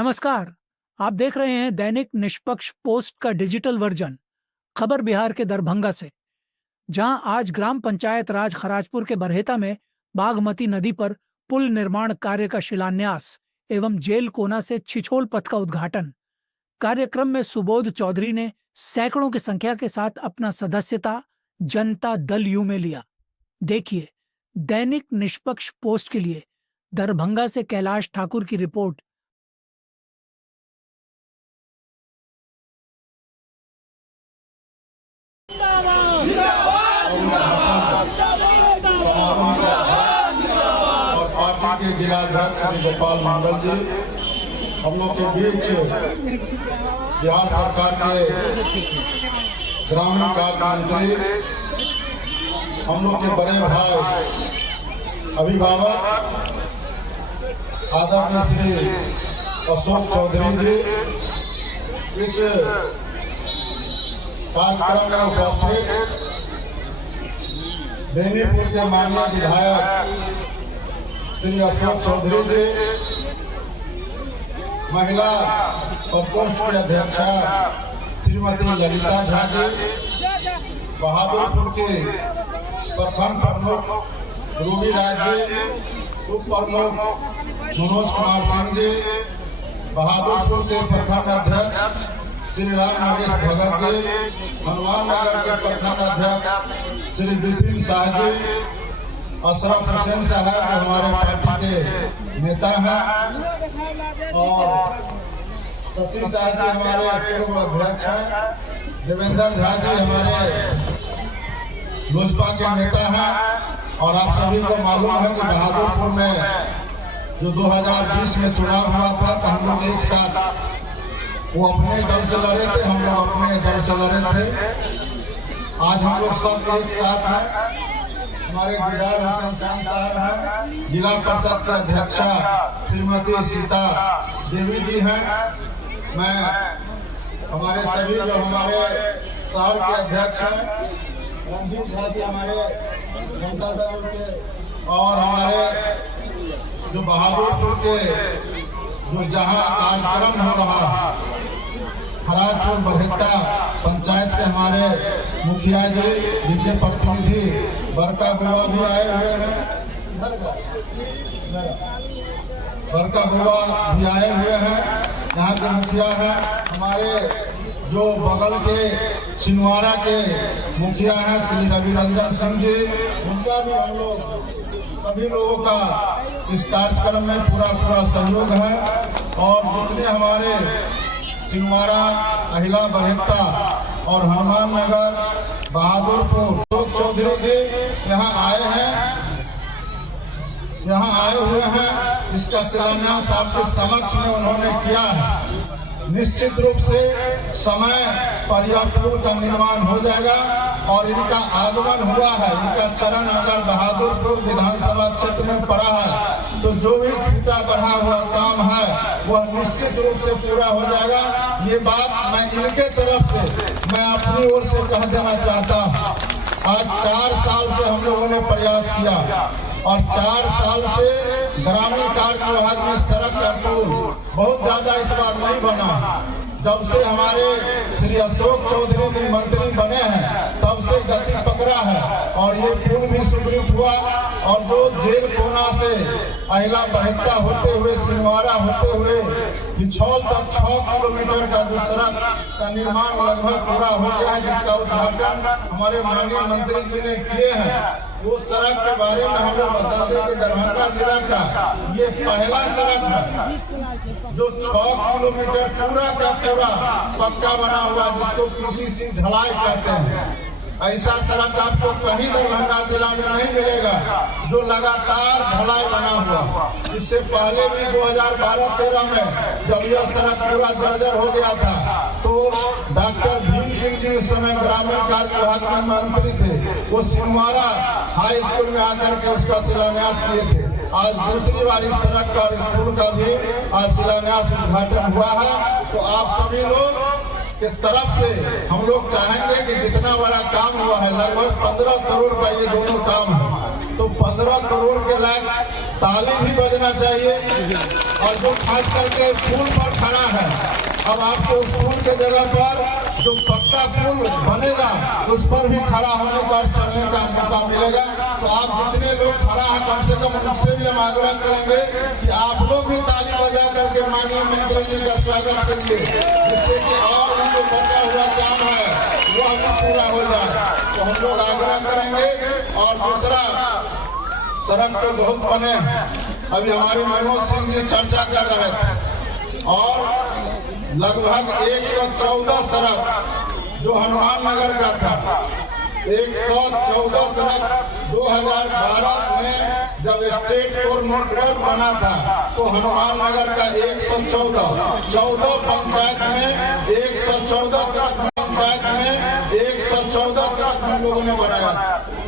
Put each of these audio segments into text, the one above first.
नमस्कार। आप देख रहे हैं दैनिक निष्पक्ष पोस्ट का डिजिटल वर्जन। खबर बिहार के दरभंगा से, जहां आज ग्राम पंचायत राज खराजपुर के बरहेता में बागमती नदी पर पुल निर्माण कार्य का शिलान्यास एवं जेल कोना से छिछोल पथ का उद्घाटन। कार्यक्रम में सुबोध चौधरी ने सैकड़ों की संख्या के साथ अपना सदस्यता जनता दल यू में लिया। देखिए दैनिक निष्पक्ष पोस्ट के लिए दरभंगा से कैलाश ठाकुर की रिपोर्ट। और पार्टी के जिलाध्यक्ष श्री गोपाल मंडल जी हम लोग के बीच बिहार सरकार के ग्रामीण कार्य मंत्री, हम लोग के बड़े भाई अभिभावक आदरणीय श्री अशोक चौधरी जी इस कार्यक्रम में उपस्थित बेनीपुर के माननीय विधायक श्री अशोक चौधरी जी, महिला प्रकोष्ठ की अध्यक्षा श्रीमती ललिता झा जी, बहादुरपुर के प्रखंड प्रमुख रूबी राज जी, उप प्रमुख मनोज कुमार सिंह जी, बहादुरपुर के प्रखंड अध्यक्ष श्री राम नरेश भगत जी, हनुमान नगर के प्रखंड अध्यक्ष श्री विपिन शाह जी, अशरफ हुसैन साहब हमारे पार्टी के नेता हैं, और शशि शाह जी हमारे पूर्व अध्यक्ष हैं, देवेंद्र झा जी हमारे लोजपा के नेता हैं। और आप सभी को मालूम है कि बहादुरपुर में जो 2020 में चुनाव हुआ था तो हम लोग एक साथ, वो अपने दल से लड़े थे, हम लोग अपने दल से लड़े थे। आज हम लोग सब एक साथ हैं। हमारे दीदार हुसैन खान साहब हैं, जिला परिषद की अध्यक्षा श्रीमती सीता देवी जी हैं, मैं हमारे सभी जो हमारे शहर के अध्यक्ष हैं रंजीत झा जी हमारे जनता दल के, और हमारे जो बहादुरपुर के जो जहाँ कार्यक्रम हो रहा है खराजपुर बरहेता पंचायत के हमारे मुखिया जी, जिनके प्रतिनिधि बरका बुआ भी आए हुए हैं, बरका बुआ भी आए हुए हैं, यहाँ के मुखिया हैं। हमारे जो बगल के छिंदवाड़ा के मुखिया हैं श्री रवि रंजन सिंह जी, उनका भी हम लोग सभी लोगों का इस कार्यक्रम में पूरा सहयोग है। और जितने हमारे छिंदवाड़ा, अहिला बरहेता और हनुमान नगर, बहादुरपुर, अशोक चौधरी जी यहाँ आए हुए हैं, इसका शिलान्यास आपके समक्ष में उन्होंने किया है। निश्चित रूप से समय पर यह पुल का निर्माण हो जाएगा और इनका आगमन हुआ है, इनका चरण अगर बहादुरपुर विधानसभा क्षेत्र में पड़ा है तो जो भी छूटा बढ़ा हुआ काम है वह निश्चित रूप से पूरा हो जाएगा। ये बात मैं इनके तरफ से, मैं अपनी ओर से कह देना चाहता हूँ। आज 4 साल से हम लोगों ने प्रयास किया और 4 साल से ग्रामीण कार्य विभाग में सड़क का पुल बहुत ज्यादा इस बार नहीं बना। जब से हमारे श्री अशोक चौधरी जी मंत्री बने हैं तब से गति पकड़ा है और ये पुल भी स्वीकृत हुआ। और जो जेल कोना से अहिला बरहेता होते हुए छिंदवाड़ा होते हुए छिछोल तक 6 किलोमीटर का जो सड़क का निर्माण लगभग पूरा हो गया है, जिसका उद्घाटन हमारे माननीय मंत्री जी ने किए हैं। वो सड़क के बारे में हम लोग बता दें कि दरभंगा जिला का ये पहला सड़क है जो 6 किलोमीटर पूरा का पूरा पक्का बना हुआ, जिसको पीसीसी ढलाई कहते हैं। ऐसा सड़क आपको कहीं दरभंगा जिला में नहीं मिलेगा जो लगातार ढलाई बना हुआ। इससे पहले भी 2012-13 में जब यह सड़क पूरा जर्जर हो गया था तो डॉक्टर भीम सिंह जी उस समय ग्रामीण कार्य विभाग में मंत्री थे, वो छिंदवाड़ा हाई स्कूल में आकर के उसका शिलान्यास किए थे। आज दूसरी बार इस सड़क का पुल का भी आज शिलान्यास उद्घाटन हुआ है। तो आप सभी लोग के तरफ से हम लोग चाहेंगे कि जितना बड़ा काम हुआ है, लगभग 15 करोड़ का ये दोनों काम है, तो 15 करोड़ के लाख ताली भी बजना चाहिए। और जो खास करके पुल पर खड़ा है, अब आपको उस पुल के जगह पर जो पक्का पुल बनेगा उस पर भी खड़ा होने का चलने का मौका मिलेगा। तो आप जितने लोग खड़ा है कम से कम उनसे भी हम आग्रह करेंगे कि आप लोग भी ताली बजा करके माननीय मंत्री जी का स्वागत करिए, जिससे कि और जो बचा हुआ काम है वह भी पूरा हो जाए। तो हम लोग आग्रह करेंगे। और दूसरा, सड़क तो बहुत बने, अभी हमारे मनोज सिंह जी चर्चा कर रहे थे, और लगभग 114 सड़क जो हनुमान नगर का था, 114 सड़क 2012 में जब स्टेट कोर नेटवर्क बना था तो हनुमान नगर का 114 पंचायत में 114 सड़क, पंचायत में 114 सड़क हम लोगों ने बनाया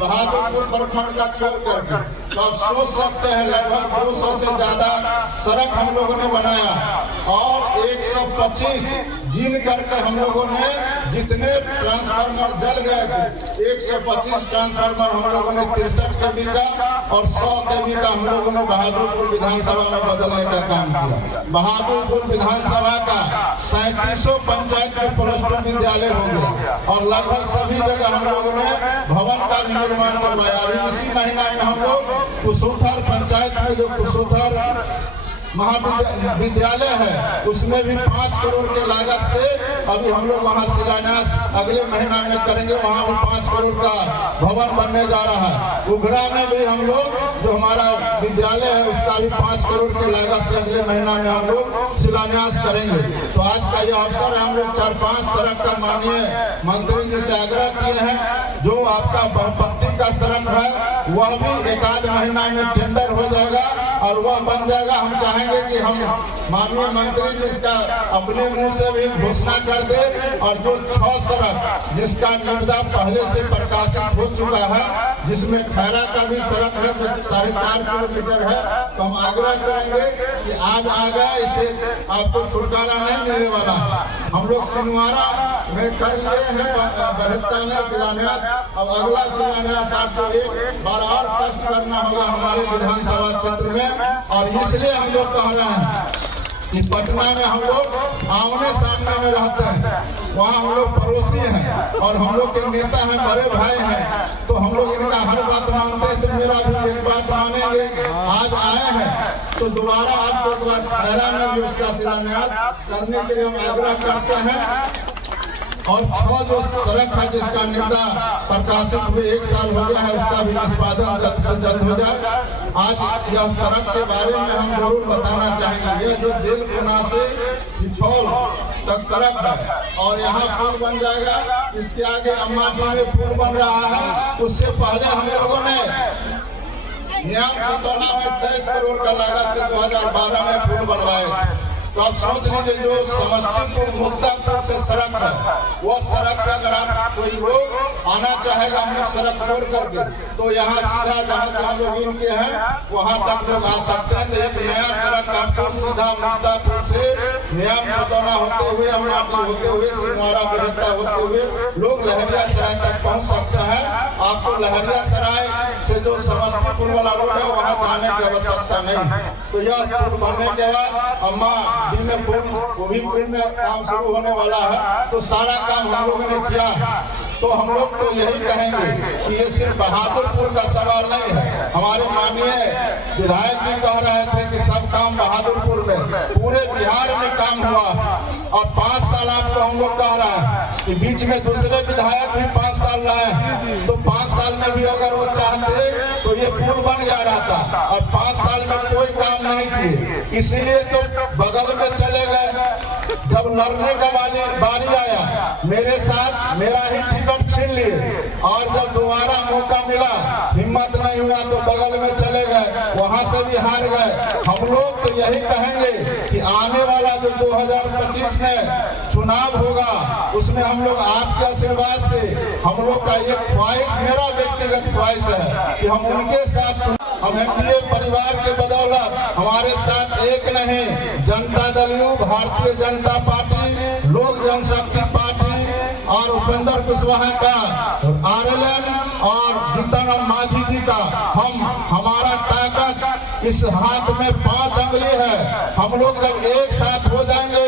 बहादुरपुर प्रखंड का छोड़ करके। तो आप सोच सकते हैं लगभग 200 से ज्यादा सड़क हम लोगों ने बनाया। और 125 गिन करके हम लोगों ने जितने ट्रांसफार्मर जल गए थे, 125 ट्रांसफार्मर हम लोगों ने 63 kV का और 100 kV का हम लोगों ने बहादुरपुर विधानसभा में बदलने का काम किया। बहादुरपुर विधानसभा का 3700 पंचायत में +2 विद्यालय हो गया और लगभग सभी जगह हम लोगों ने भवन का भी निर्माण करवाया। अभी इसी महीना में हम लोग कुसूथर पंचायत में जो कुसूथर महाविद्यालय है उसमें भी 5 करोड़ के लागत से अभी हम लोग वहाँ शिलान्यास अगले महीना में करेंगे। वहाँ भी 5 करोड़ का भवन बनने जा रहा है। उगरा में भी हम लोग जो हमारा विद्यालय है उसका भी 5 करोड़ के लागत से अगले महीना में हम लोग शिलान्यास करेंगे। तो आज का यह अवसर है, हम लोग 4-5 सड़क का माननीय मंत्री जी से आग्रह किए हैं। जो आपका बहुपत्ती का सड़क है वह भी 1-आध महीना में टेंडर हो जाएगा और वह बन जाएगा। हम चाहेंगे कि हम माननीय मंत्री जी इसका अपने मुंह से भी घोषणा कर दे। और जो 6 सड़क जिसका निर्दा पहले से प्रकाशित हो चुका है, जिसमें खैरा का भी सड़क है जो 4.5 किलोमीटर है, तो हम आग्रह करेंगे कि आज आ गए, इसे आपको छुटकारा नहीं मिलने वाला। हम लोग सिनवारा में कर लिए हैं बहत्ता में शिलान्यास, अब अगला शिलान्यास आपको एक बार और कष्ट करना होगा हमारे विधानसभा क्षेत्र में। और इसलिए हम लोग कह रहे हैं कि पटना में हम लोग आमने सामने में रहते हैं, वहाँ हम लोग पड़ोसी हैं और हम लोग के नेता हैं, बड़े भाई हैं, तो हम लोग इनका हर बात मानते हैं। तो मेरा भी एक बात मानेंगे, आज आए हैं तो दोबारा आपको एक बार खैरा में भी उसका शिलान्यास करने के लिए हम आग्रह करते हैं। और 6 जो सड़क है जिसका निर्दा प्रकाशित हुए 1 साल हो गया है, उसका भी निष्पादन जल्द से जल्द हो जाए। आज यह सड़क के बारे में हम जरूर बताना चाहेंगे। ये जो जेलपुना से पिछौल तक सड़क है और यहाँ पुल बन जाएगा, इसके आगे अम्माजी में पुल बन रहा है। उससे पहले हम लोगों ने न्याम सतौना में 23 करोड़ का लागत से 2012 में पुल बनवाए। तो आप सोच लीजिए जो समस्तीपुर मुक्तापुर से सड़क है, वह सड़क से अगर आप कोई लोग आना चाहेगा हम लोग सड़क छोड़ करके, तो यहाँ सीधा जहाँ से हम लोग इनके हैं वहाँ तक लोग आ सकते हैं। तो एक नया सड़क आपको सीधा मुक्तापुर से न्याम सतौना होते हुए, अम्माटी होते हुए, सिनवारा बहत्ता होते हुए लोग लहरिया सराय तक पहुँच सकते हैं। आपको लहरिया सराय से जो समस्तीपुर वाला रोड है वहाँ जाने की आवश्यकता नहीं। तो यह पुल बनने के बाद अम्मा में पुल में काम शुरू होने वाला है। तो सारा काम हम लोगों ने किया। तो हम लोग तो यही कहेंगे कि ये सिर्फ बहादुरपुर का सवाल नहीं है। हमारे माननीय विधायक जी कह रहे थे कि सब काम बहादुरपुर में, पूरे बिहार में काम हुआ। और 5 साल आपको हम लोग कह रहा है कि बीच में दूसरे विधायक भी 5 साल लाए, तो 5 साल में भी अगर वो चाहते तो ये पुल बन जा रहा था। अब 5 साल में कोई काम नहीं किए, इसीलिए तो बगल में चले गए। जब लड़ने का बारी आया, मेरे साथ मेरा ही टिकट छीन लिए और जब दोबारा मौका मिला, हिम्मत नहीं हुआ तो बगल में चले गए, वहां से भी हार गए। हम लोग तो यही कहेंगे कि आने वाला जो 2025 में चुनाव होगा उसमें हम लोग आपके आशीर्वाद से, हम लोग का एक ख्वाहिश, मेरा व्यक्तिगत ख्वाहिश है कि हम उनके साथ, हम एनडीए परिवार के बदौलत हमारे साथ एक नहीं, जनता दल यू, भारतीय जनता पार्टी, लोक जनशक्ति पार्टी और उपेंद्र कुशवाहा का, आरएलएन और जीतन राम मांझी जी का हमारा ताकत इस हाथ में 5 अंगुली है। हम लोग जब एक साथ हो जाएंगे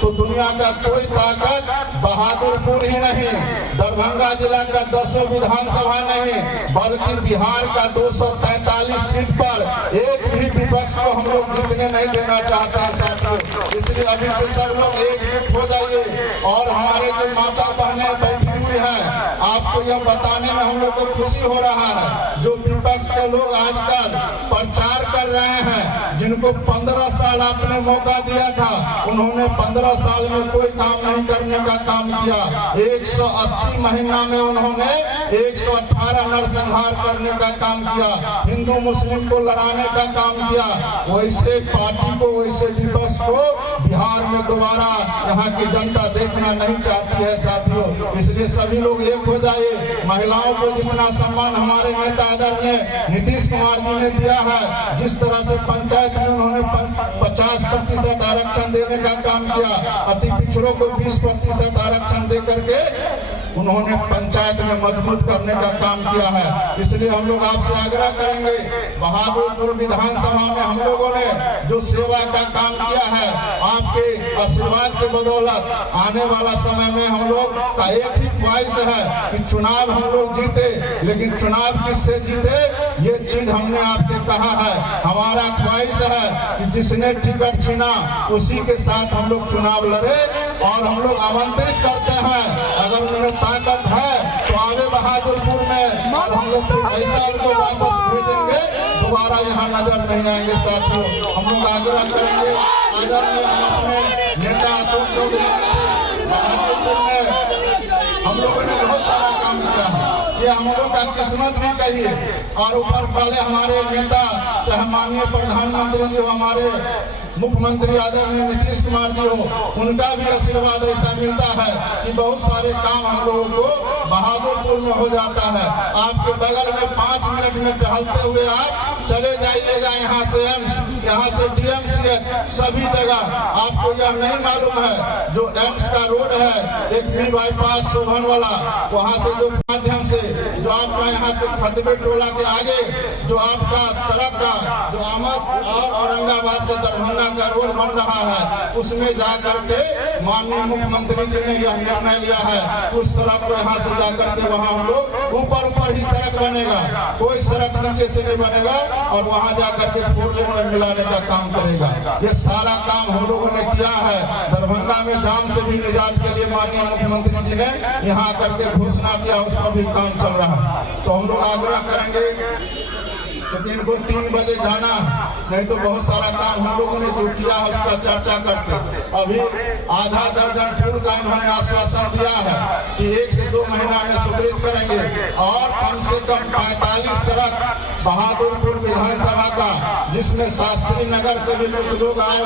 तो दुनिया का कोई ताकत बहादुरपुर ही नहीं, दरभंगा जिला का 10 विधानसभा नहीं, बल्कि बिहार का 243 सीट पर एक भी विपक्ष को हम लोग जीतने नहीं देना चाहते हैं साथियों। इसलिए अभी से सब लोग एकजुट हो जाइए। और हमारे जो माता बहनें बैठी हुई हैं, आपको यह बताने में हम लोग को खुशी हो रहा है, जो विपक्ष के लोग आजकल प्रचार कर रहे हैं, जिनको 15 साल आपने मौका दिया था, उन्होंने 15 साल में कोई काम नहीं करने का काम किया। 180 महीना में उन्होंने 118 नरसंहार करने का काम किया, हिंदू मुस्लिम को लड़ाने का काम किया। वैसे पार्टी को, वैसे विपक्ष को बिहार में दोबारा यहाँ की जनता देखना नहीं चाहती है साथियों। इसलिए सभी लोग एक हो जाइए। महिलाओं को जितना सम्मान हमारे नेता आदरणीय नीतीश कुमार जी ने दिया है, जिस तरह से पंचायत में उन्होंने 50% आरक्षण देने का काम किया, अति पिछड़ों को 20% आरक्षण दे करके उन्होंने पंचायत में मजबूत करने का काम किया है। इसलिए हम लोग आपसे आग्रह करेंगे, बहादुरपुर विधानसभा में हम लोगों ने जो सेवा का काम किया है, आपके आशीर्वाद के बदौलत आने वाला समय में हम लोग का एक ही ख्वाहिश है कि चुनाव हम लोग जीते, लेकिन चुनाव किससे जीते ये चीज हमने आपसे कहा है। हमारा ख्वाहिश है कि जिसने टिकट छीना उसी के साथ हम लोग चुनाव लड़े। और हम लोग आमंत्रित करते हैं, अगर उनमें ताकत है तो आगे बहादुरपुर में, और हम लोग ऐसा उनको वापस भेजेंगे, दोबारा यहाँ नजर नहीं आएंगे साथियों। हम लोग आग्रह करेंगे, नेता अशोक चौधरी बहादुरपुर में हम लोगों ने बहुत सारा काम किया है, ये हम लोग का किस्मत भी कहिए। और ऊपर वाले हमारे नेता, चाहे माननीय प्रधानमंत्री जी, हमारे मुख्यमंत्री आदरणीय नीतीश कुमार जी हो, उनका भी आशीर्वाद ऐसा मिलता है कि बहुत सारे काम हम लोगों को बहादुरपुर में हो जाता है। आपके बगल में 5 मिनट में टहलते हुए आप चले जाइएगा, यहाँ से एम्स, यहाँ से DMCH, सभी जगह। आपको यह नहीं मालूम है, जो एम्स का रोड है, एक बी बाईपास शोभन वाला, वहाँ से जो माध्यम से जो आपका यहाँ से खतबे टोला के आगे जो आपका सड़क का जो आमस और औरंगाबाद से दरभंगा का रोड बन रहा है, उसमें जाकर के माननीय मुख्यमंत्री जी ने यह निर्णय लिया है, उस सड़क को यहाँ से जाकर के वहाँ हम लोग ऊपर ही सड़क बनेगा, कोई सड़क नीचे से नहीं बनेगा, और वहाँ जाकर के 4 लेन में मिलाने का काम करेगा। ये सारा काम हम लोगों ने किया है। दरभंगा में जाम से भी निजात के लिए माननीय मुख्यमंत्री जी ने यहाँ करके घोषणा किया, उस पर भी काम चल रहा है। तो हम लोग आग्रह करेंगे, क्योंकि इनको 3 बजे जाना, नहीं तो बहुत सारा काम हम लोगों ने जो किया है उसका चर्चा करते। अभी आधा दर्जन फूल का इन्होंने आश्वासन दिया है कि 1 से 2 महीना में स्वीकृत करेंगे, और कम से कम 45 सड़क बहादुरपुर विधानसभा का, जिसमें शास्त्री नगर से भी कुछ लोग आए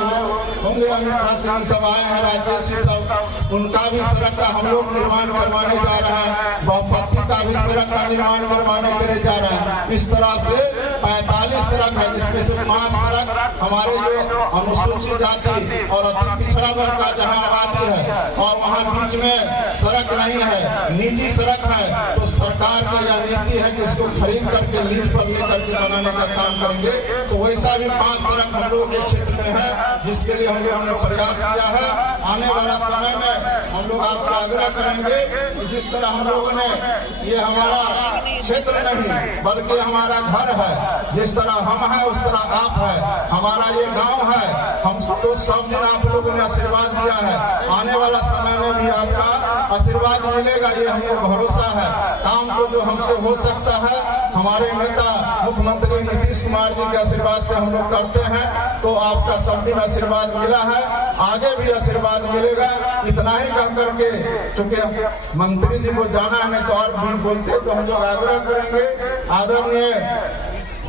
होंगे, अमित शाह सब आए हैं, राजेश जी सब, उनका भी सड़क का हम लोग निर्माण करवाने जा रहे हैं, बहुपत्ती का भी सड़क का निर्माण करवाने के लिए जा रहे हैं। इस तरह से 45 सड़क है, जिसमें से 5 सड़क हमारे जो अनुसूचित जाति और अति पिछड़ा वर्ग का जहाँ आबादी है, और वहाँ बीच में सड़क नहीं है, निजी सड़क है, तो सरकार का यह नीति है कि इसको खरीद करके लीज पर लेकर के बनाने का काम करेंगे। तो वैसा भी 5 सड़क हम लोग के क्षेत्र में है, जिसके लिए हम लोगों ने प्रयास किया है। आने वाला समय में हम लोग आपसे आग्रह करेंगे कि जिस तरह हम लोगों ने, ये हमारा क्षेत्र नहीं बल्कि हमारा घर है, जिस तरह हम हैं उस तरह आप है, हमारा ये गांव है, हम तो सब दिन आप लोगों ने आशीर्वाद दिया है, आने वाला समय में भी आपका आशीर्वाद मिलेगा, ये हमको भरोसा है। काम तो जो हमसे हो सकता है, हमारे नेता मुख्यमंत्री नीतीश कुमार जी के आशीर्वाद से हम लोग करते हैं, तो आपका सब दिन आशीर्वाद मिला है, आगे भी आशीर्वाद मिलेगा। इतना ही कह करके, चूंकि मंत्री जी को जाना है, नहीं तो और भी बोलते, तो हम लोग आग्रह करेंगे आदरणीय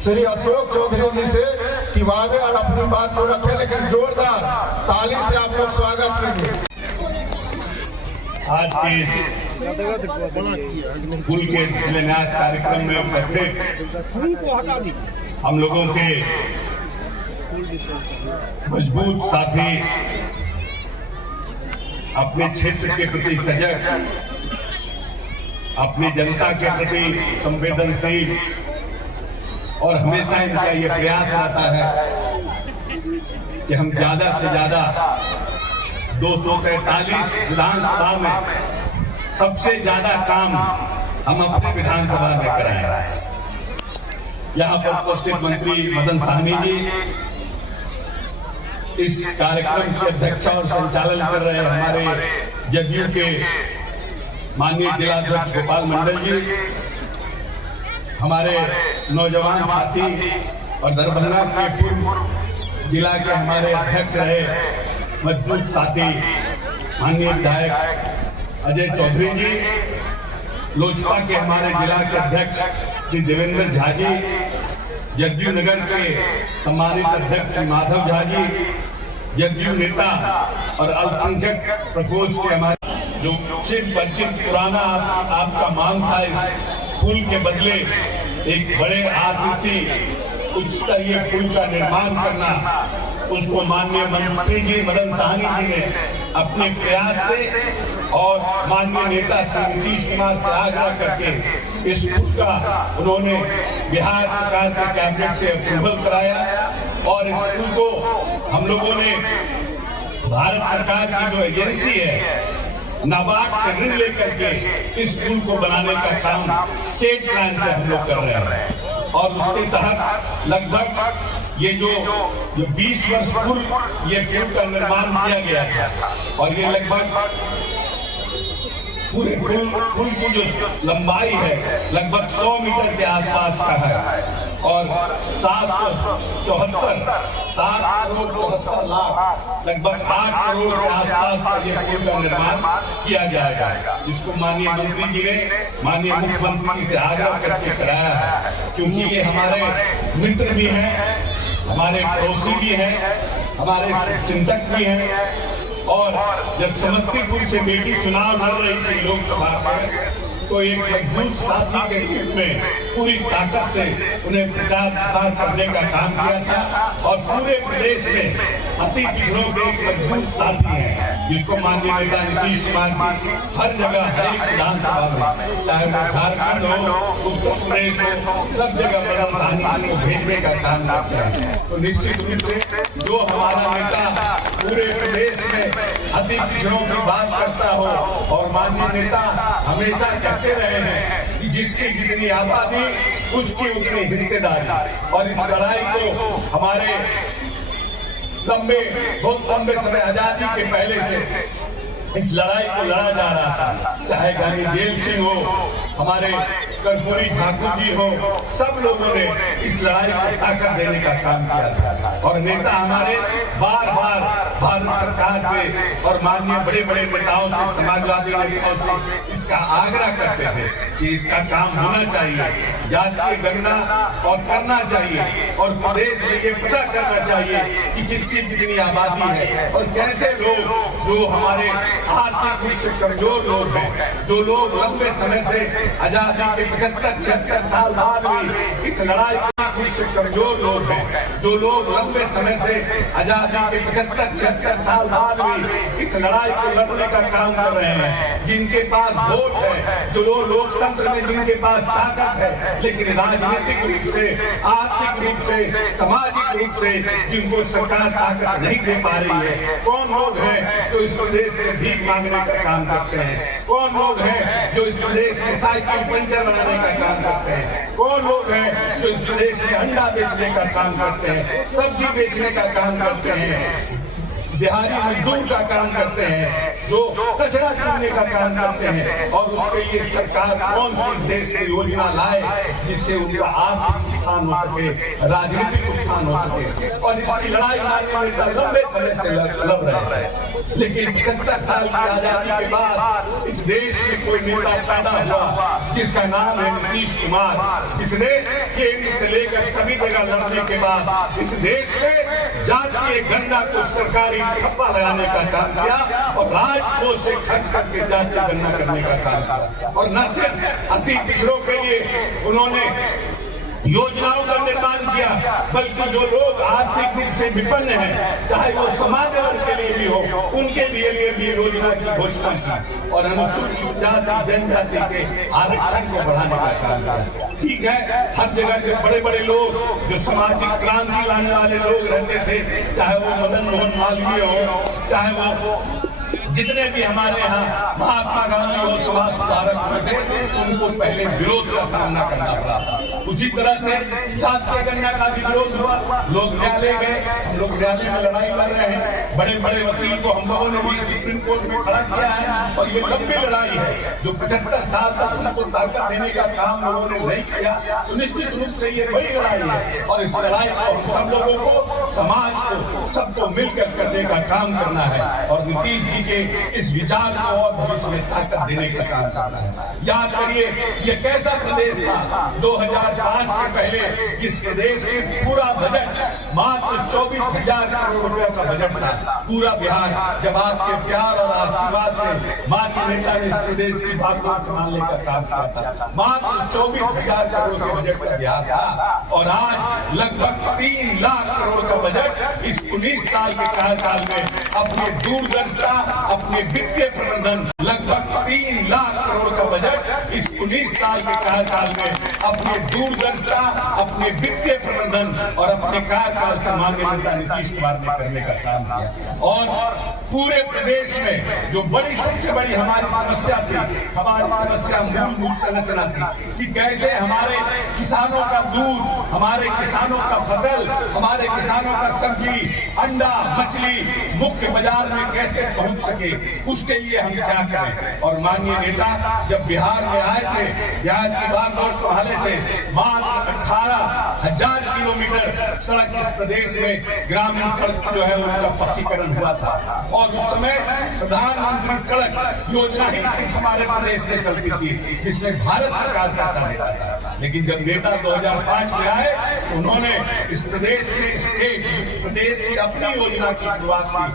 श्री अशोक चौधरी जी से कि वादे और अपनी बात को रखें, लेकिन जोरदार ताली से आप लोग स्वागत कीजिए। आज के इस पुल के शिलान्यास कार्यक्रम में उपस्थित हम लोगों के मजबूत साथी, अपने क्षेत्र के प्रति सजग, अपनी जनता के प्रति संवेदनशील और हमेशा इनका ये प्रयास रहता है कि हम ज्यादा से ज्यादा 243 विधानसभा में सबसे ज्यादा काम हम अपने विधानसभा में कराएं। यहाँ पर उपस्थित मंत्री मदन सहनी जी इस कार्यक्रम की अध्यक्षता और संचालन कर रहे हमारे जदयू के माननीय जिलाध्यक्ष गोपाल मंडल जी, हमारे नौजवान साथी और दरभंगा के पूर्व जिला के हमारे अध्यक्ष रहे मजबूत साथी माननीय विधायक अजय चौधरी जी, लोजपा के हमारे जिला के अध्यक्ष श्री देवेंद्र झा जी, जदयू नगर के सम्मानित अध्यक्ष श्री माधव झा जी, जदयू नेता और अल्पसंख्यक प्रकोष्ठ के हमारे जो परिचित पुराना आपका मांग था इस पुल के बदले एक बड़े आरसीसी उच्च स्तरीय पुल का निर्माण करना, उसको माननीय मंत्री जी मदन सहनी जी ने अपने प्रयास से और माननीय नेता श्री नीतीश कुमार से आग्रह करके इस पुल का उन्होंने बिहार सरकार के कैबिनेट से अप्रूवल कराया और इस पुल को हम लोगों ने भारत सरकार की जो एजेंसी है नाबार्ड से ऋण लेकर के इस पुल को बनाने का काम स्टेट प्लान से हम लोग कर रहे हैं और उसके तहत लगभग ये जो 20 वर्ष पूर्व ये पुल का निर्माण किया गया था और ये लगभग पूरे पुल की जो लंबाई है लगभग 100 मीटर के आसपास का है और 774 लाख लगभग 8 करोड़ के आसपास का ये पुल का निर्माण किया जाएगा, जिसको माननीय मंत्री जी ने माननीय मुख्यमंत्री से आग्रह करके कराया है, क्योंकि ये हमारे मित्र भी हैं, हमारे पड़ोसी भी हैं, हमारे चिंतक भी हैं और जब समस्तीपुर से बेटी चुनाव लड़ रही थी लोकसभा में तो एक मजबूत साथी के रूप में पूरी ताकत से उन्हें प्रचार प्रसार करने का काम किया था और पूरे प्रदेश में अति पिछड़ों के एक मजबूत साथी है जिसको माननीय नेता नीतीश कुमार जी हर जगह हर एक विधानसभा में, चाहे वो झारखंड हो, उत्तर प्रदेश हो, सब जगह मदन सहनी को भेजने का काम करते हैं। तो निश्चित रूप से जो हमारा नेता पूरे प्रदेश में अति पिछड़ों की बात करता हो और माननीय नेता हमेशा कहते रहे हैं कि जिसकी जितनी आबादी उसकी उतनी हिस्सेदारी और इस लड़ाई को हमारे बहुत लंबे समय आजादी के पहले से इस लड़ाई को लड़ा जा रहा था, चाहे गांधी देव सिंह हो, हमारे कर्पूरी ठाकुर जी हो, सब लोगों ने इस लड़ाई को ताकत देने का काम किया था और नेता हमारे बार बार भारत सरकार से और माननीय बड़े बड़े नेताओं से, समाजवादी नेताओं से इसका आग्रह करते थे कि इसका काम होना चाहिए, जातीय गणना और करना चाहिए और प्रदेश में ये पता करना चाहिए कि किसकी कितनी आबादी है और कैसे लोग जो हमारे आर्थिक रूप से कमजोर लोग हैं, जो लोग लंबे समय से आजादी के 75-76 साल बाद भी इस लड़ाई रूप से कमजोर लोग हैं, जो लोग लंबे समय से आजादी के 75-76 साल बाद भी इस लड़ाई को लड़ने का काम कर रहे हैं, जिनके पास वोट है, जो लोकतंत्र में जिनके पास ताकत है, लेकिन राजनीतिक रूप से, आर्थिक रूप से, सामाजिक रूप से जिनको सरकार ताकत नहीं दे पा रही है, कौन लोग हैं जो इस प्रदेश में भीख मांगने का काम करते हैं, कौन लोग हैं जो इस प्रदेश में साइकिल पंचर बनाने का काम करते हैं, कौन लोग हैं जो इस प्रदेश में अंडा बेचने का काम करते हैं, सब्जी बेचने का काम करते हैं, दिहाड़ी मजदूर का काम करते हैं, जो कचरा चुनने का काम करते हैं और उसके लिए सरकार कौन सी देश की योजना लाए जिससे उनका आर्थिक उत्थान हो सके, राजनीतिक उत्थान हो सके और इसकी लड़ाई लंबे समय से लड़ रहे हैं। लेकिन 75 साल की आजादी के बाद इस देश में कोई नेता पैदा हुआ जिसका नाम है नीतीश कुमार, जिसने केंद्र से लेकर सभी जगह लड़ने के बाद इस देश में जातीय गणना को सरकारी ठप्पा लगाने का काम किया और राजकोष से खर्च करके जातीय गणना करने का काम किया और न सिर्फ अति पिछड़ों के लिए उन्होंने योजनाओं का निर्माण किया, बल्कि जो लोग आर्थिक रूप से विपन्न हैं, चाहे वो समाज वर्ग के लिए भी हो, उनके लिए भी योजना की घोषणा की और अनुसूचित जाति जनजाति के आरक्षण को बढ़ाने का काम किया। ठीक है, हर जगह के बड़े बड़े लोग जो सामाजिक क्रांति लाने वाले लोग रहते थे, चाहे वो मदन मोहन मालवीय हो, चाहे वो जितने भी हमारे यहाँ महात्मा गांधी और समाज सुधारक थे, उनको पहले विरोध का सामना करना पड़ा था। उसी तरह से जातीय गणना का भी विरोध हुआ, लोग न्यायालय गए, हम लोग न्यायालय में लड़ाई कर रहे हैं, बड़े बड़े वकील को हम लोगों ने भी सुप्रीम कोर्ट में खड़ा किया है और ये लंबी लड़ाई है जो 75 साल तक उनको ताकत देने का काम लोगों ने नहीं किया। तो निश्चित रूप से ये बड़ी लड़ाई है और इस लड़ाई को सब लोगों को, समाज को, सबको मिलकर करने का काम करना है और नीतीश जी के इस विचार को और भविष्य में ताकत देने का काम करना है। याद करिए, ये कैसा प्रदेश था 2005 के पहले, जिस प्रदेश के पूरा बजट मात्र 24,000 करोड़ रुपए का बजट था। पूरा बिहार जब आपके प्यार और आशीर्वाद से माननीय नेता ने इस प्रदेश की बात को संभालने का काम किया था, मात्र 24,000 करोड़ के बजट का बिहार था और आज लगभग 3 लाख करोड़ का बजट इस 19 साल के कार्यकाल में अपने दूरदर्शिता, अपने वित्तीय प्रबंधन, लगभग 3 लाख करोड़ का बजट इस 19 साल के कार्यकाल में अपने दूरदर्शिता, अपने वित्तीय प्रबंधन और अपने कार्यकाल से माननीय नेता नीतीश कुमार ने करने का काम किया। और पूरे प्रदेश में जो बड़ी, सबसे बड़ी हमारी समस्या थी, हमारी समस्या मूलभूत संरचना थी कि कैसे हमारे किसानों का दूध, हमारे किसानों का फसल, हमारे किसानों का सब्जी, अंडा, मछली मुख्य बाजार में कैसे पहुंच सके, उसके लिए हम क्या करें। और माननीय नेता जब बिहार में आए थे, बिहार की बात और संभाले थे, मात्र 18,000 किलोमीटर सड़क इस प्रदेश में ग्रामीण सड़क जो है उनका पक्कीकरण हुआ था और उस समय प्रधानमंत्री सड़क योजना ही सिर्फ हमारे प्रदेश में चलती थी, जिसमें भारत सरकार का साथ देता था। लेकिन जब नेता 2005 में आए, उन्होंने इस प्रदेश में स्टेट प्रदेश की अपनी योजना की शुरुआत की,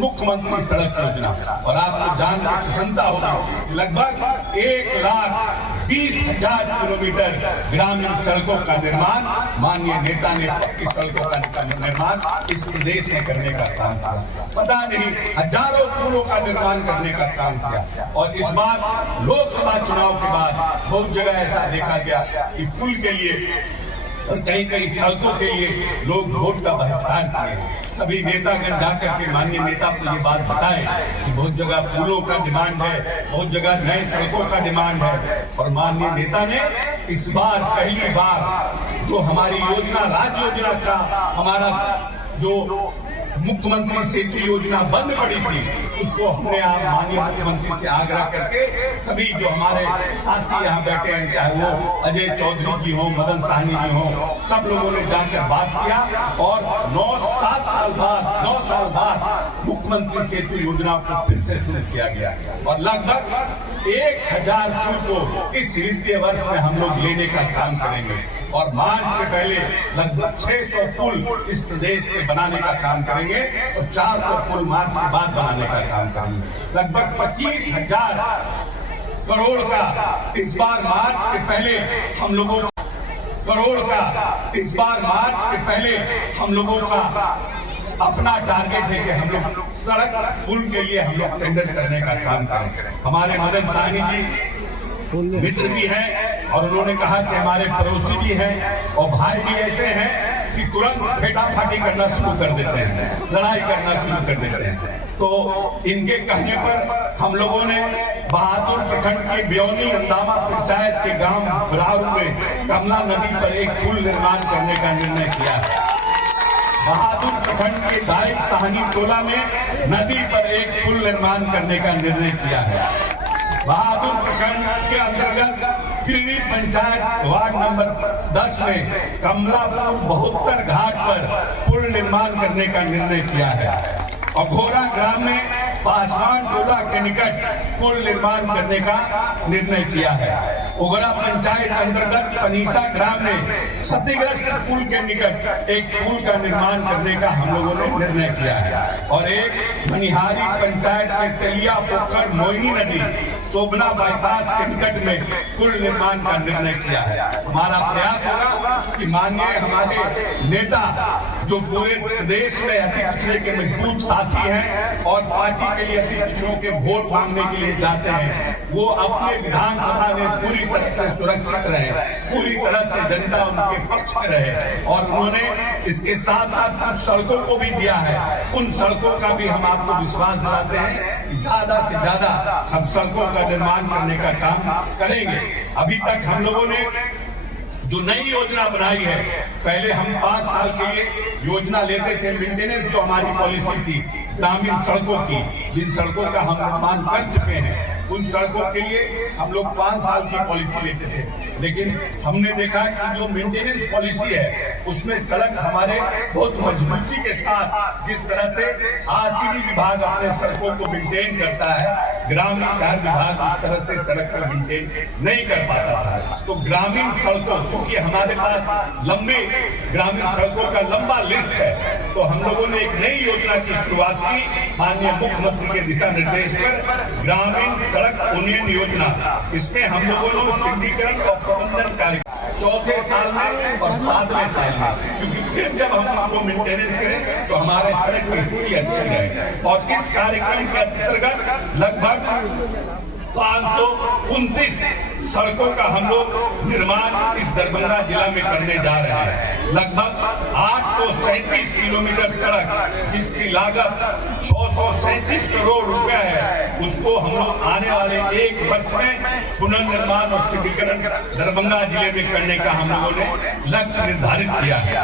मुख्यमंत्री सड़क योजना। और आपको जानने की क्षमता होगी, लगभग 1,20,000 किलोमीटर ग्रामीण सड़कों का निर्माण माननीय नेता ने पक्की सड़कों का निर्माण इस प्रदेश में करने का काम किया। पता नहीं हजारों पुलों का निर्माण करने का काम किया। और इस बार लोकसभा चुनाव के बाद बहुत जगह ऐसा देखा गया कि पुल के लिए और कई कई सड़कों के लिए लोग वोट का बहिष्कार किए। सभी नेतागण जाकर के माननीय नेता को ये बात बताए कि बहुत जगह पुलों का डिमांड है, बहुत जगह नए सड़कों का डिमांड है। और माननीय नेता ने इस बार पहली बार जो हमारी योजना, राज्य योजना का हमारा जो मुख्यमंत्री सेतु योजना बंद पड़ी थी, उसको हमने आप माननीय मुख्यमंत्री से आग्रह करके सभी जो हमारे साथी यहाँ बैठे हैं, चाहे वो अजय चौधरी जी हो, मदन साहनी जी हो, सब लोगों ने जाकर बात किया और 9 साल बाद मुख्यमंत्री सेतु योजना को फिर से शुरू किया गया और लगभग 1,000 पुल को इस वित्तीय वर्ष में हम लोग लेने का काम करेंगे और मार्च के पहले लगभग 600 पुल इस प्रदेश में बनाने का काम करेंगे और 400 पुल मार्च के बाद बनाने का काम करेंगे। लगभग 25,000 करोड़ का इस बार मार्च के पहले हम लोगों का अपना टारगेट है कि हम लोग सड़क पुल के लिए हम लोग टेंडर करने का काम करें। हमारे मदन साहनी जी मित्र भी हैं और उन्होंने कहा कि हमारे पड़ोसी भी हैं और भाई भी ऐसे हैं कि तुरंत फेटाफाटी करना शुरू कर देते हैं, लड़ाई करना शुरू कर देते हैं। तो इनके कहने पर हम लोगों ने बहादुर प्रखंड के ब्योनी अंदामा पंचायत के गांव बरारू में कमला नदी पर एक पुल निर्माण करने का निर्णय किया है। बहादुर प्रखंड के दाइक साहनी टोला में नदी पर एक पुल निर्माण करने का निर्णय किया है। बहादुर प्रखंड के अंतर्गत पिल्ली पंचायत वार्ड नंबर 10 में कमलापुर 72 घाट पर पुल निर्माण करने का निर्णय किया है और घोरा ग्राम में पासवान टोला के निकट पुल निर्माण करने का निर्णय किया है। उगरा पंचायत अंतर्गत पनीसा ग्राम में क्षतिग्रस्त पुल के निकट एक पुल का निर्माण करने का हम लोगों ने निर्णय किया है और एक मनिहारी पंचायत के तेलिया पोखर मोइनी नदी सोबना बाईपास के निकट में पुल निर्माण का निर्णय किया है। हमारा प्रयास होगा कि माननीय हमारे नेता जो पूरे प्रदेश में अति पिछड़े के मजबूत साथी हैं और पार्टी के लिए अति पिछड़ों के वोट मांगने के लिए जाते हैं, वो अपने विधानसभा में पूरी तरह से सुरक्षित रहे, पूरी तरह से जनता उनके पक्ष में रहे। और उन्होंने इसके साथ साथ कुछ सड़कों को भी दिया है। उन सड़कों का भी हम आपको विश्वास दिलाते हैं कि ज्यादा से ज्यादा हम सड़कों का निर्माण करने का काम करेंगे। अभी तक हम लोगों ने जो नई योजना बनाई है, पहले हम 5 साल के लिए योजना लेते थे, मेंटेनेंस जो हमारी पॉलिसी थी ग्रामीण सड़कों की, जिन सड़कों का हम निर्माण कर चुके हैं, उन सड़कों के लिए हम लोग 5 साल की पॉलिसी लेते थे। लेकिन हमने देखा कि जो मेंटेनेंस पॉलिसी है उसमें सड़क हमारे बहुत मजबूती के साथ, जिस तरह से आरसीडी विभाग अपने सड़कों को मेंटेन करता है, ग्रामीण कार्य विभाग उस तरह से सड़क को मेंटेन नहीं कर पाता था। तो ग्रामीण सड़कों, क्योंकि हमारे पास लंबे ग्रामीण सड़कों का लंबा लिस्ट है, तो हम लोगों ने एक नई योजना की शुरुआत की माननीय मुख्यमंत्री के दिशा निर्देश पर, ग्रामीण सड़क उन्नयन योजना। इसमें हम लोगों ने सिंडिकेट और प्रबंधन कार्य 4थे साल में और 7वें साल में, क्योंकि फिर जब हम आपको मेंटेनेंस करें तो हमारे सड़क की स्थिति अच्छी रहे। और इस कार्यक्रम के अंतर्गत लगभग 529 सड़कों का हम लोग निर्माण इस दरभंगा जिला में करने जा रहे हैं। लगभग 837 किलोमीटर सड़क, जिसकी लागत 637 करोड़ रुपया है, उसको हम लोग आने वाले 1 वर्ष में पुनर्निर्माण और सुदृढ़ीकरण दरभंगा जिले में करने का हम लोगों ने लक्ष्य निर्धारित किया है।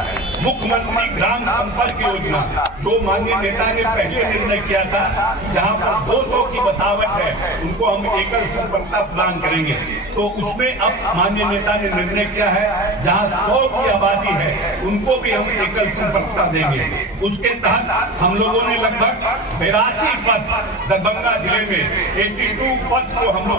मुख्यमंत्री ग्राम संपर्क योजना, जो माननीय नेता ने पहले निर्णय किया था, जहां पर 200 की बसावट है उनको हम एकल संपर्कता प्रदान करेंगे, तो उसमें अब माननीय नेता ने निर्णय किया है जहां 100 की आबादी है उनको भी हम एकल संपर्कता देंगे। उसके तहत हम लोगों ने लगभग 82 पथ दरभंगा जिले में 82 पथ को हम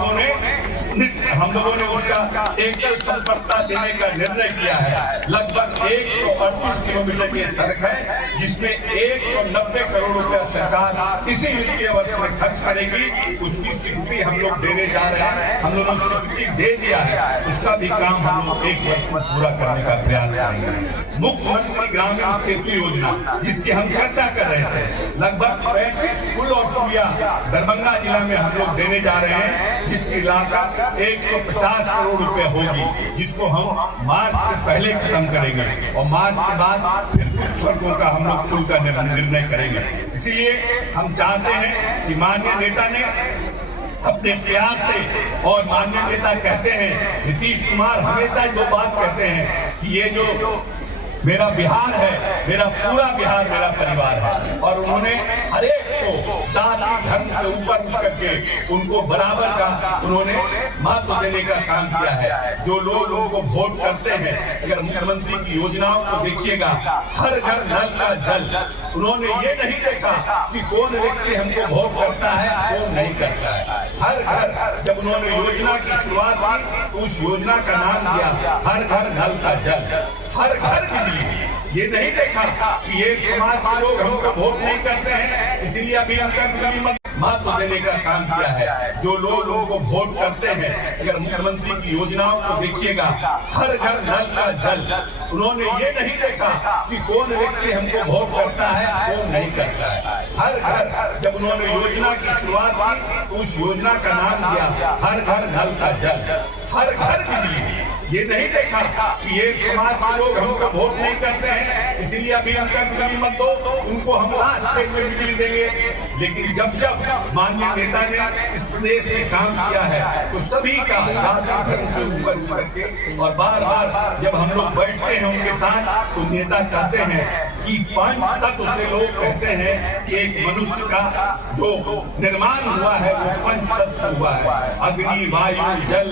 लोगों ने उसका एकल संपर्कता देने का निर्णय किया है। लगभग 138 किलोमीटर की सड़क है, जिसमें 190 करोड़ रुपया सरकार इसी वित्तीय वर्ष में खर्च करेगी। उसकी स्वीकृति हम लोग देने जा रहे हैं, हम लोगों ने स्वीकृति दे दिया है, उसका भी काम हम लोग 1 वर्ष में पूरा करने का प्रयास करेंगे। मुख्यमंत्री ग्रामीण सेतु योजना, जिसकी हम चर्चा कर रहे थे, लगभग 35 पुल और पुलिया दरभंगा जिला में हम लोग देने जा रहे हैं, जिसकी लागत 150 करोड़ रुपए होगी, जिसको हम मार्च के पहले खत्म करेंगे और मार्च के बाद फिर कुछ सड़कों का हम लोग पुल का निर्णय करेंगे। इसीलिए हम चाहते हैं कि माननीय नेता ने अपने प्यार से, और माननीय नेता कहते हैं, नीतीश कुमार हमेशा जो बात कहते हैं कि ये जो मेरा बिहार है, मेरा पूरा बिहार मेरा परिवार है, और उन्होंने हर एक को जाति धर्म से ऊपर उठ करके उनको बराबर का उन्होंने महत्व देने का काम किया है। जो लोग उनको वोट करते हैं, अगर मुख्यमंत्री की योजनाओं को देखिएगा, हर घर नल का जल, उन्होंने ये नहीं देखा कि कौन व्यक्ति हमको वोट करता है कौन नहीं करता है। हर घर, जब उन्होंने योजना की शुरुआत की तो उस योजना का नाम दिया हर घर नल का जल, हर घर बिजली। ये नहीं देखा कि ये समाज के लोग हमको वोट नहीं करते हैं, इसीलिए अभी हमका महत्व देने का काम किया है। जो लोग उनको वोट करते हैं, अगर मुख्यमंत्री की योजनाओं को देखिएगा, हर घर नल का जल, उन्होंने ये नहीं देखा कि कौन व्यक्ति हमको वोट करता है कौन नहीं करता है। हर घर, जब उन्होंने योजना की शुरुआत की तो उस योजना का नाम दिया हर घर नल का जल, हर घर बिजली। ये नहीं देखा कि ये समाज के लोग हमको वोट नहीं करते हैं, इसीलिए अभी हमका बिजली मत दो, उनको हम लास्ट में बिजली देंगे। लेकिन जब जब माननीय नेता ने इस प्रदेश में काम किया है तो सभी का जाति धर्म के ऊपर उठ के, और बार बार जब हम लोग बैठते हैं उनके साथ, तो नेता कहते हैं कि 5 तत्व से लोग कहते हैं कि एक मनुष्य का जो निर्माण हुआ है वो 5 तत्व हुआ है, अग्नि वायु जल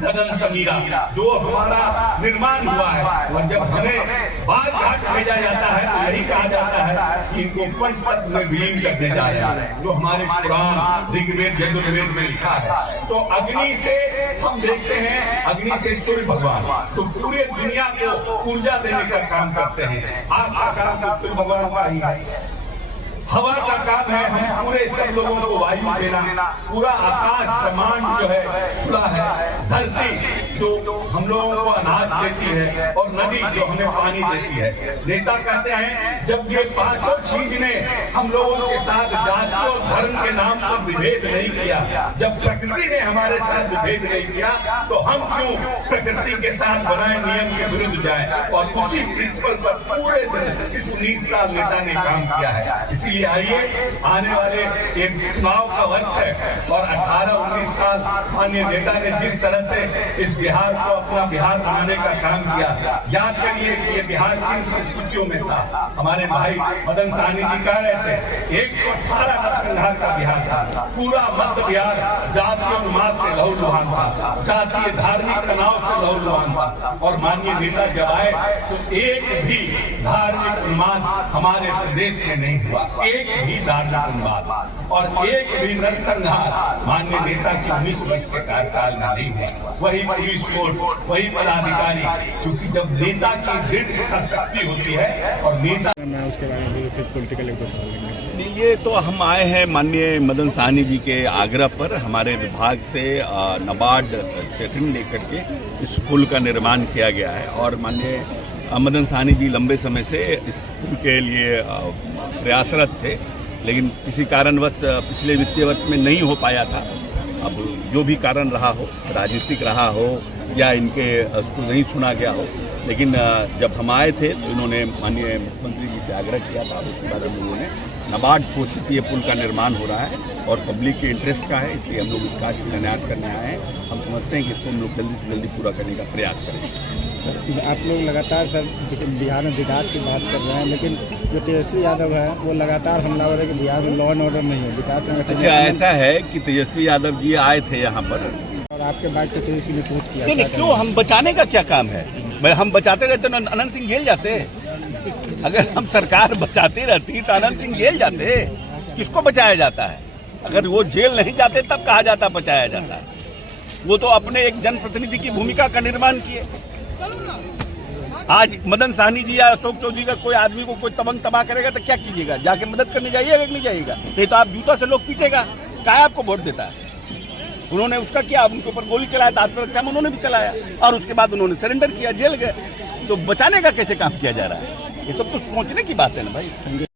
गगन समीरा, जो हमारा निर्माण हुआ है। और जब हमें बात घाट भेजा जाता है तो यही कहा जाता है कि इनको 5 तत्व में विलीन करने जा रहे हैं, जो हमारे पुराण ऋग्वेद यजुर्वेद में लिखा है। तो अग्नि से हम देखते हैं, अग्नि से सूर्य भगवान तो पूरे दुनिया को ऊर्जा देने का काम करते हैं। आपका काम तो सूर्य भगवान का ही है। हवा का काम है हम पूरे सब लोगों को वायु देना, पूरा आकाश ब्रह्मांड जो है खुला है, धरती जो हम लोगों को अनाज देती है और नदी जो हमें पानी देती है। नेता कहते हैं जब ये पांचों चीज ने हम लोगों के साथ जाति और धर्म के नाम पर विभेद नहीं किया, जब प्रकृति ने हमारे साथ विभेद नहीं किया, तो हम क्यों प्रकृति के साथ बनाए नियम के विरुद्ध जाए। और उसी प्रिंसिपल पर पूरे दिन इस 19 साल नेता ने काम किया है। इसीलिए आइए, आने वाले एक चुनाव का वर्ष है और 18-19 साल माननीय नेता ने जिस तरह से इस बिहार को अपना बिहार बनाने का काम किया, याद करिए कि ये बिहार किन परिस्थितियों में था। हमारे भाई मदन सहनी जी कह रहे थे 118 नरसंहार का बिहार था, पूरा मध्य बिहार जातीय उन्माद से लहूलुहान था, जातीय धार्मिक तनाव से लहूलुहान था। और माननीय नेता जब आए तो एक भी धार्मिक उन्माद हमारे प्रदेश में नहीं हुआ, एक भी धार्मिक उन्माद और एक भी नरसंहार माननीय नेता की 19 वर्ष के कार्यकाल में नहीं हुआ। वही पुलिस फोर्स, वही पदाधिकारी, क्योंकि जब नेता की दृढ़ शक्ति होती है और नेता मैं उसके बारे में फिर पॉलिटिकल एक दो सवाल लेंगे। ये तो हम आए हैं माननीय मदन सहनी जी के आग्रह पर, हमारे विभाग से नाबार्ड सेटिंग लेकर के इस पुल का निर्माण किया गया है और माननीय मदन सहनी जी लंबे समय से इस पुल के लिए प्रयासरत थे, लेकिन किसी कारणवश पिछले वित्तीय वर्ष में नहीं हो पाया था। अब जो भी कारण रहा हो, राजनीतिक रहा हो या इनके उसको नहीं सुना गया हो, लेकिन जब हम आए थे तो इन्होंने माननीय मुख्यमंत्री जी से आग्रह किया था। उसके बाद हम लोगों ने नाबार्ड पोषित ये पुल का निर्माण हो रहा है और पब्लिक के इंटरेस्ट का है, इसलिए हम लोग इसका शिलान्यास करने आए हैं। हम समझते हैं कि इसको हम लोग जल्दी से जल्दी पूरा करने का प्रयास करेंगे। सर, आप लोग लगातार सर बिहार में विकास की बात कर रहे हैं, लेकिन जो तेजस्वी यादव है वो लगातार हमला हो रहा है कि बिहार में लॉ एंड ऑर्डर नहीं है, विकास में। अच्छा, ऐसा है कि तेजस्वी यादव जी आए थे यहाँ पर और आपके बाद तो तेजस्वी ने पूछ किया, क्यों? हम बचाने का क्या काम है? हम बचाते रहते तो अनंत सिंह जेल जाते। अगर हम सरकार बचाती रहती तो अनंत सिंह जेल जाते। किसको बचाया जाता है? अगर वो जेल नहीं जाते तब कहा जाता बचाया जाता है। वो तो अपने एक जनप्रतिनिधि की भूमिका का निर्माण किए। आज मदन सहनी जी या अशोक चौधरी का कोई आदमी को कोई तबंग तबाह करेगा तो क्या कीजिएगा? जाके मदद करने जाइएगा कि नहीं जाइएगा? नहीं तो आप जूता से लोग पीटेगा, क्या आपको वोट देता है? उन्होंने उसका किया, उनके ऊपर गोली चलाया था, आत्मरक्षा में उन्होंने भी चलाया और उसके बाद उन्होंने सरेंडर किया, जेल गए। तो बचाने का कैसे काम किया जा रहा है? ये सब तो सोचने की बात है ना भाई।